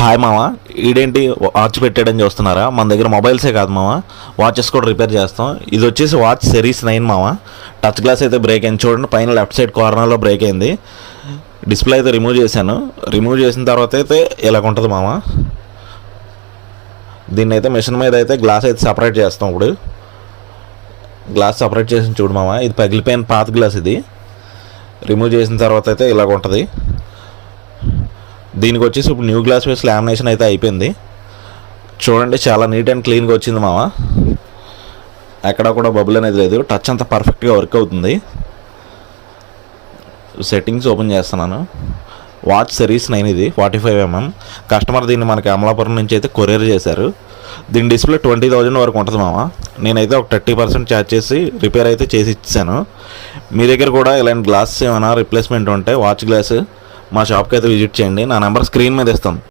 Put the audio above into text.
Hi మామ, ఈడేంటి watch పెట్టాడని చూస్తున్నారా? మన దగ్గర మొబైల్సే కాదు మామ, వాచెస్ కూడా రిపేర్ చేస్తాం. ఇది వచ్చేసి వాచ్ సిరీస్ 9 మామ. టచ్ గ్లాస్ అయితే బ్రేక్ అయింది చూడండి, పైన లెఫ్ట్ సైడ్ కార్నర్లో బ్రేక్ అయింది. డిస్ప్లే అయితే రిమూవ్ చేశాను. రిమూవ్ చేసిన తర్వాత అయితే ఇలాగ ఉంటుంది మామ. దీన్ని అయితే మిషన్ మీద అయితే గ్లాస్ అయితే సపరేట్ చేస్తాం. ఇప్పుడు గ్లాస్ సపరేట్ చేసి చూడు మామ, ఇది పగిలిపోయిన పాత గ్లాస్. ఇది రిమూవ్ చేసిన తర్వాత అయితే ఇలాగ ఉంటుంది. దీనికి వచ్చేసి ఇప్పుడు న్యూ గ్లాస్ వేసి లామినేషన్ అయితే అయిపోయింది చూడండి, చాలా నీట్ అండ్ క్లీన్గా వచ్చింది మామ. ఎక్కడ కూడా బబుల్ అనేది లేదు, టచ్ అంతా పర్ఫెక్ట్గా వర్క్ అవుతుంది. సెట్టింగ్స్ ఓపెన్ చేస్తున్నాను. వాచ్ సిరీస్ 9 ఇది 45mm. కస్టమర్ దీన్ని మనకి అమలాపురం నుంచి అయితే కొరియర్ చేశారు. దీని డిస్ప్లే 20,000 వరకు ఉంటుంది మామ. నేనైతే ఒక 30% ఛార్జ్ చేసి రిపేర్ అయితే చేసి ఇచ్చాను. మీ దగ్గర కూడా ఇలాంటి గ్లాస్ ఏమైనా రిప్లేస్మెంట్ ఉంటే వాచ్ గ్లాస్ మా షాప్కి అయితే విజిట్ చేయండి. నా నెంబర్ స్క్రీన్ మీద ఇస్తాను.